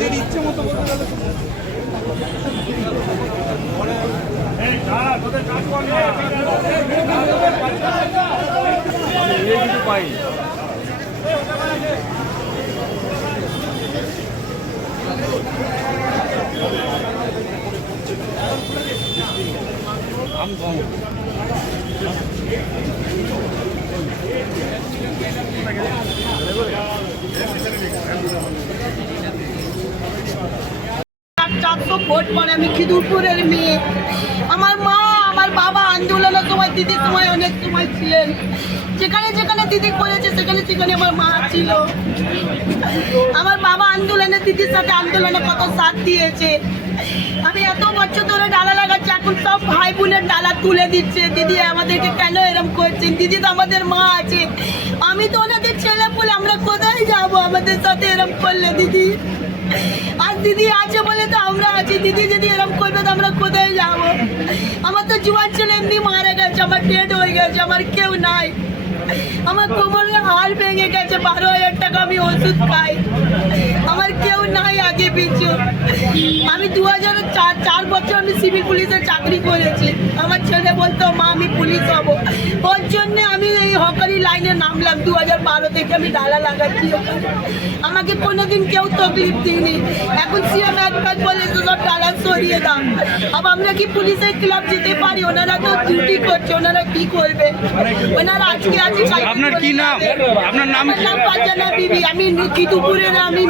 নিজের ইচ্ছে মতো কিছু পাই আম আর ভোট পরে আমি খিদুরপুরের মেয়ে। আমার মা, আমার বাবা আন্দোলনের সময়, দিদির সময়, অনেক সময় ছিলেন। যেখানে যেখানে দিদি করেছে, সেখানে সেখানে আমার মা ছিল। আমার বাবা আন্দোলনে, দিদির সাথে আন্দোলনে কত সাথ দিয়েছে। আমি এত বছর ধরে ডালা লাগাচ্ছি, এখন সব ভাই বোনের ডালা তুলে দিচ্ছে। দিদি আমাদেরকে কেন এরম করছেন? দিদি তো আমাদের মা আছে। আমি তো আমাদের সাথে এরম করলে, দিদি। আর দিদি আছে বলে তো আমরা আছি। দিদি যদি এরকম করবে তো আমরা কোথায় যাব? আমার তো জুয়ার ছেলে এমনি মারা গেছে, আমার ডেড হয়ে গেছে, আমার কেউ নাই। আমার কোমরে হাড় ভেঙে গেছে, বারো হাজার টাকা আমি ওষুধ খাই। আমার কেউ নাই আগে পিছু। আমি দু হাজার চার আমি সিভিল পুলিশে চাকরি করেছি। আমার ছেলে বলতো মা আমি পুলিশ হব। ওর জন্যে আমি এই হকারি লাইনে নামলাম দু হাজার বারো থেকে। আমি ডালা লাগাচ্ছি আমাকে কোনোদিন কেউ তকলিফ দিইনি। এখন সিএম একবার বলে সব ডালা সরিয়ে দাও। আবার আমরা কি পুলিশের ক্লাব যেতে পারি? ওনারা তো ডিউটি করছে ওনারা কি করবে? ওনারা আজকে আছে কালকে আপনার কি নাম? আপনার নাম বিবি। আমি নিকি দুপুরের আমি